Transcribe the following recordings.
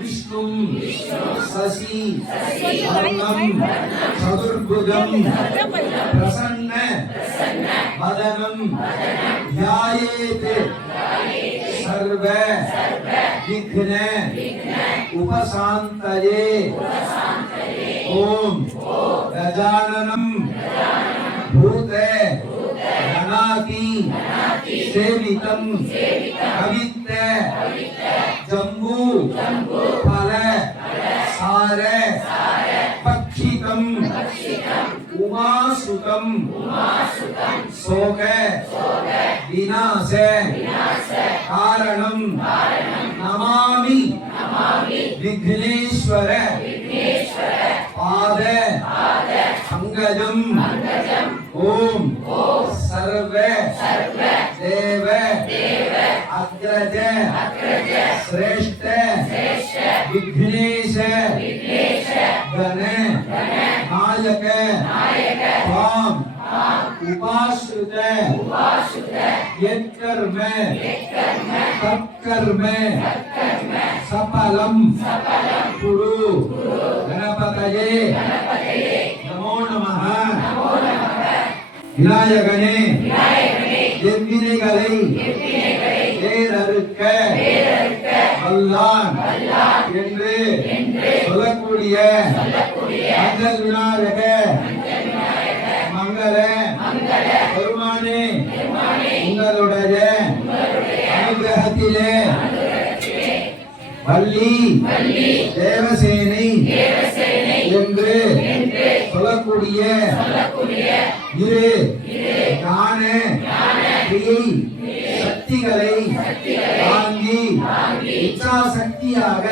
विष्णुं शशि वर्णं चतुर्भुजं प्रसन्न वदनं ध्यायेत् सर्व विघ्न उपशान्तये। ओम गजाननं भूत गणाति सेवितं कवित्त जम्बू फल सार पक्षितं उमासुतं शोक विनाश कारणं नमामि विघ्नेश्वर पाद पंकजं। ओम सर्व देव अग्रज श्रेष्ठ विघ्नेश गण नायक त्वां उपाश्रित यत्कर्म तत्कर्म सफलं कुरु गणपतये नमो नमः। விநாயகனே எவ்வினைகளை வேறறுக்க வல்லான் என்று சொல்லக்கூடிய மஞ்சள் விநாயக மங்கள பெருமானே உங்களுடைய அனுகிரகத்திலே வள்ளி தேவசேனை என்று சொல்லக்கூடிய இரு ஞான கிரியை சக்திகளை தாங்கி இச்சா சக்தியாக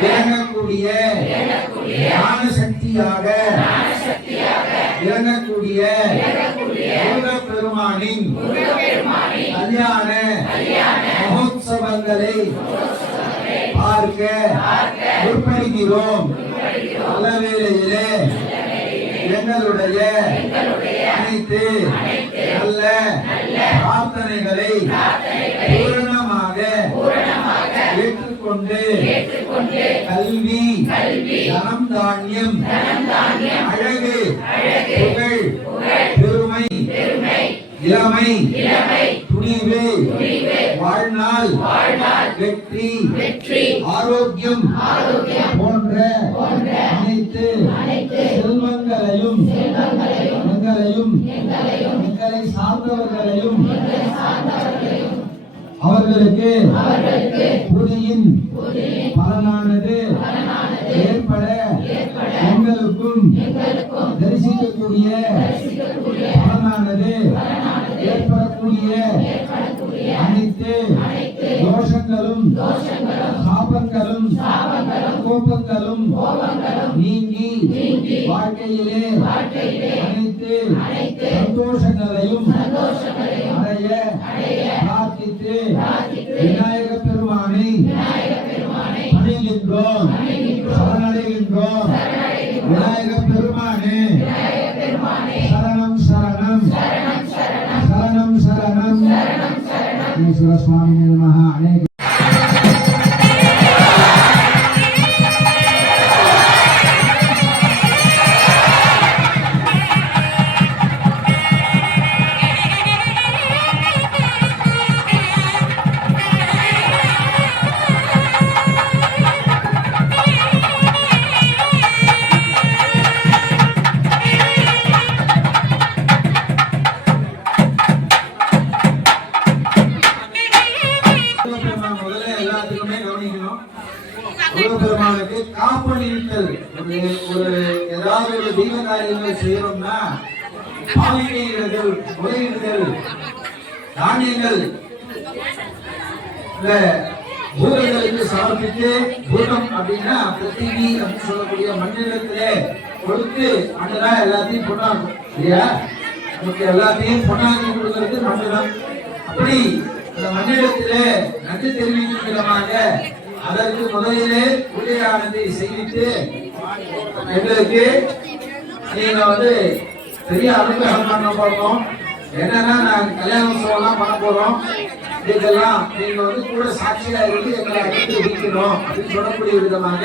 விளங்கக்கூடிய ஞான சக்தியாக விளங்கக்கூடிய முருகப்பெருமானின் கல்யாண மகோத்சவங்களை பார்க்க முற்படுகிறோம். நல்ல வேளையிலே எங்களுடைய அனைத்து நல்ல பிரார்த்தனைகளை பூரணமாக ஏற்றுக்கொண்டு கல்வி தனம் தானியம் அழகு புகழ் பெருமை இளமை துணிவு வாழ்நாள் வெற்றி ஆரோக்கியம் போன்ற அனைத்து செல்வங்களையும் எங்களை சார்ந்தவர்களையும் அவர்களுக்கு புதியின் பலனானது ஏற்பட எங்களுக்கும் தரிசிக்கக்கூடிய பலனானது ஏற்படக்கூடிய அனைத்து தோஷங்களும் சாபங்களும் கோபங்களும் நீங்கி வாழ்க்கையிலே அனைத்து சந்தோஷங்களையும் அடைய பிரார்த்தித்து விநாயக பெருமானை பணிகின்றோம், சரணடைகின்றோம். விநாயக பெருமானே சரணம் சரணம் சரணம் சரணம். ஈஸ்வர சுவாமி நமஹ. அநேக பெருமானுக்கு காப்பணித்தல் ஒரு ஏதாவது ஒரு தெய்வ காரியங்கள் செய்யணும்னா பாலினைகள் முறையிடுதல் தானியங்கள் இந்த பூதங்களுக்கு சமர்ப்பித்து பூதம் அப்படின்னா பிருத்திவி அப்படின்னு சொல்லக்கூடிய மண்ணிடத்திலே கொடுத்து அங்கதான் எல்லாத்தையும் பொண்ணாக்கும் இல்லையா? நமக்கு எல்லாத்தையும் பொண்ணாக்கி கொடுக்கறது மண்ணிடம். அப்படி இந்த மண்ணிடத்திலே நன்றி தெரிவிக்கும் விதமாக அதற்கு முதலிலே பூஜையானதை செய்வித்து எங்களுக்கு நீங்க பெரிய அனுகிரகம் பண்ண போறோம். என்னன்னா நாங்க கல்யாண உற்சவம்லாம் பண்ண போறோம். இதெல்லாம் நீங்க கூட சாட்சியா இருந்து எங்களை அடுத்து வைக்கணும் அப்படின்னு சொல்லக்கூடிய விதமாக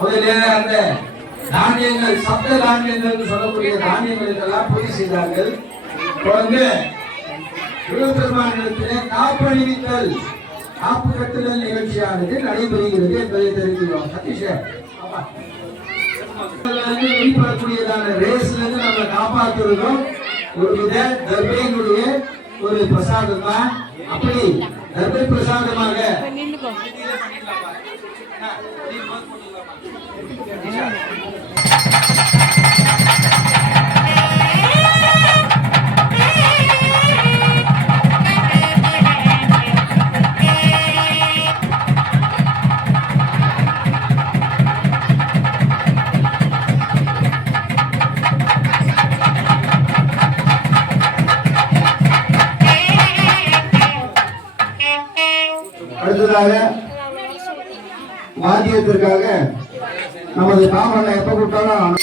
முதல்ல அந்த தானியங்கள் சப்த தானியங்கள் சொல்லக்கூடிய தானியங்களுக்கெல்லாம் பூஜை செய்தார்கள். தொடர்ந்து பெருமானிடத்திலே காப்பணிவித்தல் காப்பு கட்டுதல் நிகழ்ச்சியானது நடைபெறுகிறது என்பதை தெரிவிக்கிறோம். சதீஷ் வெளிப்படக்கூடியதான ரேஸ்ல இருந்து நம்ம காப்பாற்றுறதும் ஒரு வித தர்பையினுடைய ஒரு பிரசாதம் தான். அப்படி தர்பை பிரசாதமாக அடுத்ததாக வாத்தியத்திற்காக நமது காமனை எப்ப கூட்டாலும்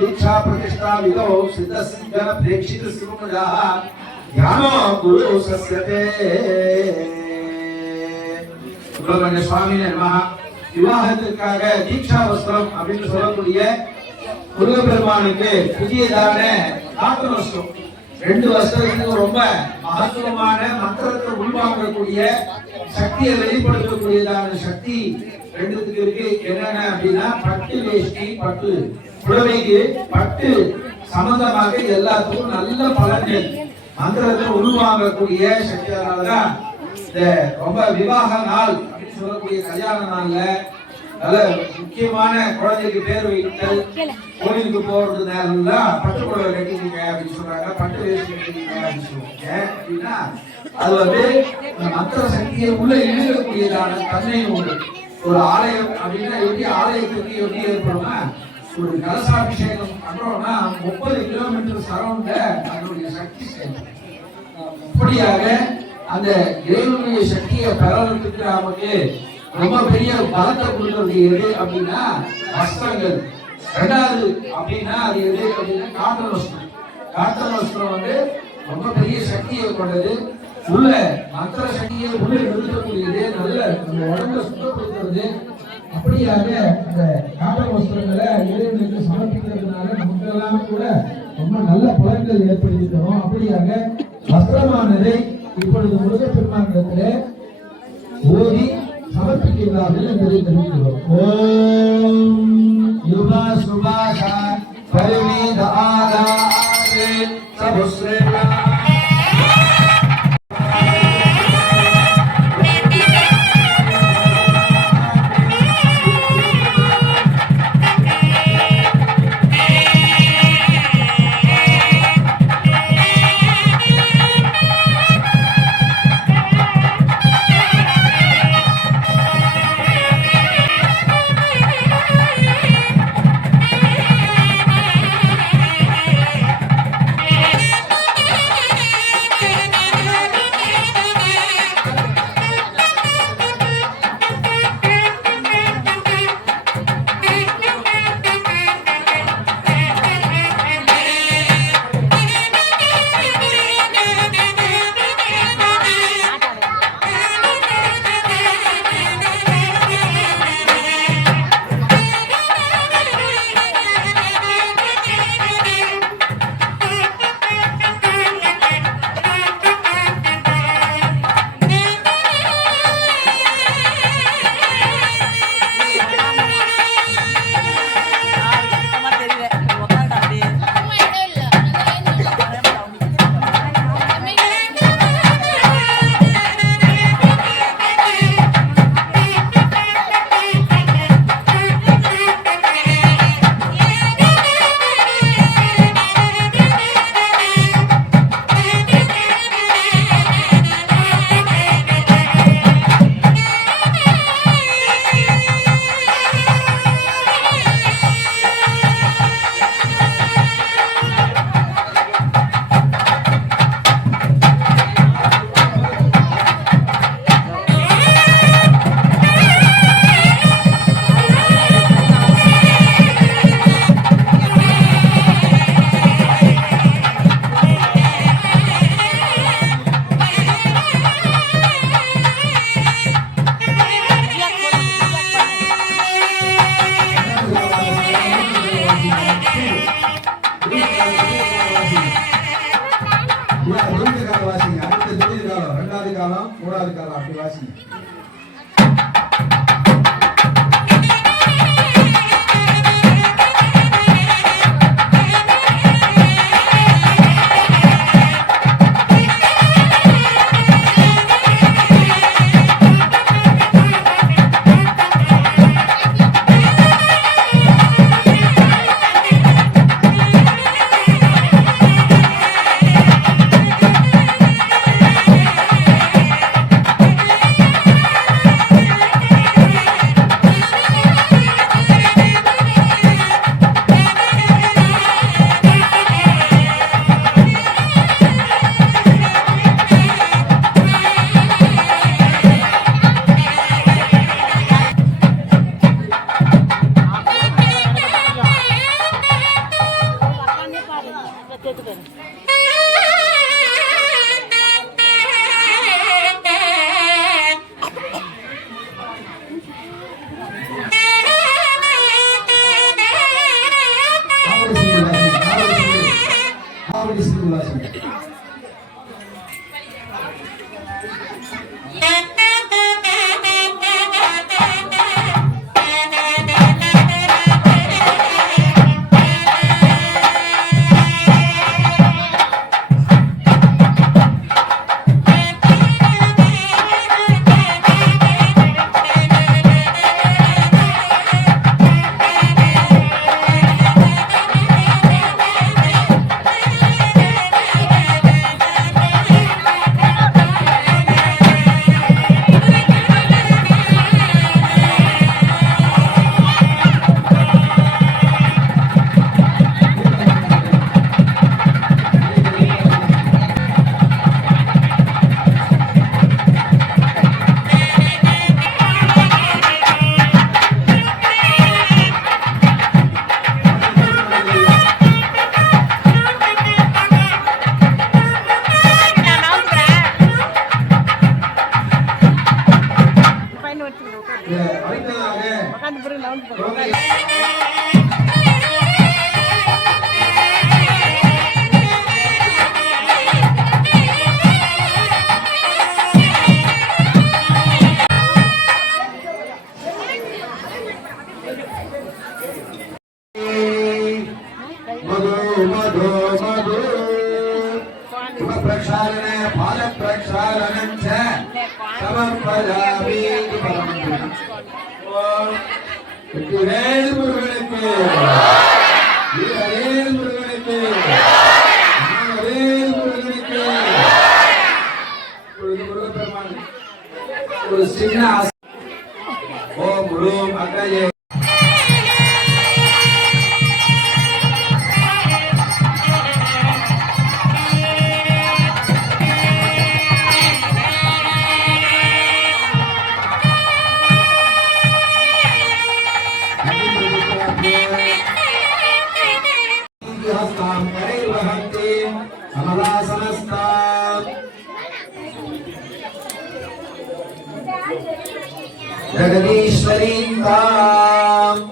दीक्षा प्रतिष्ठा विदो सिद्ध सिद्धन प्रेक्षित सुमुजा ध्यानो गुरु सस्यते சுப்பிரமணிய சுவாமி நமஹ. விவாகத்திற்காக தீட்சா வஸ்திரம் அப்படின்னு சொல்லக்கூடிய முருகப்பெருமானுக்கு புதியதான காட்டு வஸ்திரம், ரெண்டு வஸ்திரத்துக்கு ரொம்ப மகத்துவமான மந்திரத்தை உள்வாங்கக்கூடிய சக்தியை வெளிப்படுத்தக்கூடியதான சக்தி ரெண்டுத்துக்கு இருக்கு. என்னென்ன அப்படின்னா பட்டு வேஷ்டி, பட்டு புடவைக்கு பட்டு சம்பந்தமாக எல்லாத்துக்கும் நல்ல பலன்கள் மந்திரத்தை உள்வாங்கக்கூடிய சக்தியானதான் இந்த ரொம்ப விவாக நாள் அப்படின்னு சொல்லக்கூடிய கல்யாண நாள்ல நல்ல முக்கியமான குழந்தைக்கு பேர் வைத்தல், கோயிலுக்கு போறது நேரம்லாம் பட்டு புடவை கட்டிக்கிங்க அப்படின்னு சொல்றாங்க, பட்டு வேஷ்டி கட்டிக்கிங்க அப்படின்னு சொல்றாங்க. அப்படின்னா அது மந்திர சக்தியை உள்ள இழுக்கக்கூடியதான தன்மையும் உண்டு. ஒரு ஆலயம் அப்படின்னா எப்படி ஆலயத்துக்கு எப்படி ஏற்படும்னா, ஒரு கலசாபிஷேகம் பண்றோம்னா 30 கிலோமீட்டர் சரௌண்ட்ல அதனுடைய சக்தி செய்யும். அப்படியாக அந்த இறைவனுடைய சக்தியை பெறறதுக்கு நமக்கு ரொம்ப பெரிய பலத்தை கொடுக்கறது எது அப்படின்னா வஸ்திரங்கள். ரெண்டாவது அப்படின்னா அது எது அப்படின்னா காட்டன் வஸ்திரம். காட்டன் வஸ்திரம் ரொம்ப பெரிய சக்தியை கொண்டது. உள்ள மந்திர சக்தியை உள்ள நிறுத்தக்கூடியது, நல்ல உடம்பை சுத்தப்படுத்துறது. அப்படியாக அந்த காட்டன் வஸ்திரங்களை இறைவனுக்கு சமர்ப்பிக்கிறதுனால நமக்கெல்லாம் கூட ரொம்ப நல்ல பலன்கள் ஏற்படுத்திக்கிறோம். அப்படியாக வஸ்திரமானதை இப்பொழுது முருகப்பெருமானிடத்திலே ஓதி சமர்ப்பிக்கிறார்கள் என்பதை தெரிவிக்கிறோம். ஓம் யுவா சுபாஷா பரிமேத ஆதாரே சபுஸ்ரேவா மூணாவது காலம் அப்படி வாசிங்க. प्रक्षालन पाल प्रक्षालन समर्पयामि वेल मुरुगनुक्कु वेल मुरुगनुक्कु वेल मुरुगनुक्कु मुरुगपेरुमान ஒரு சின்ன ஓம் ரூம் அக்னயே जगदीश्वरी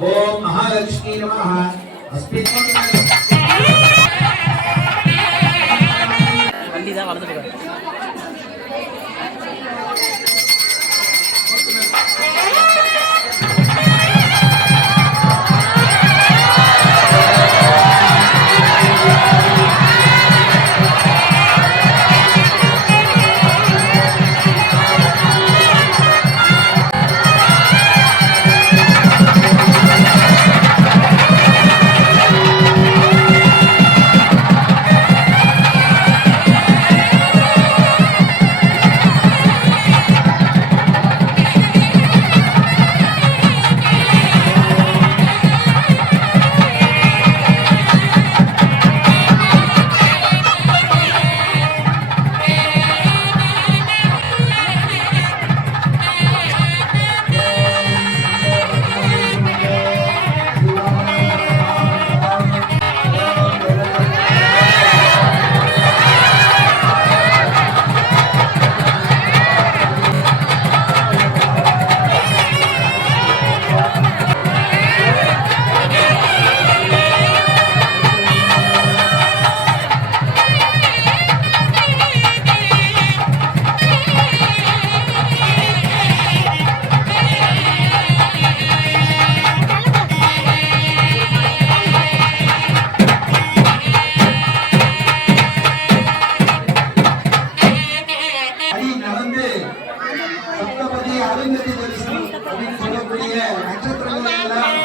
ओम महालक्ष्मी नमः அப்படின்னு சொல்லக்கூடிய நட்சத்திரங்களை எல்லாம்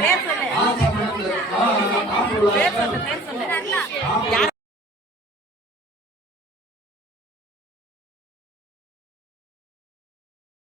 பேர் சொல்லு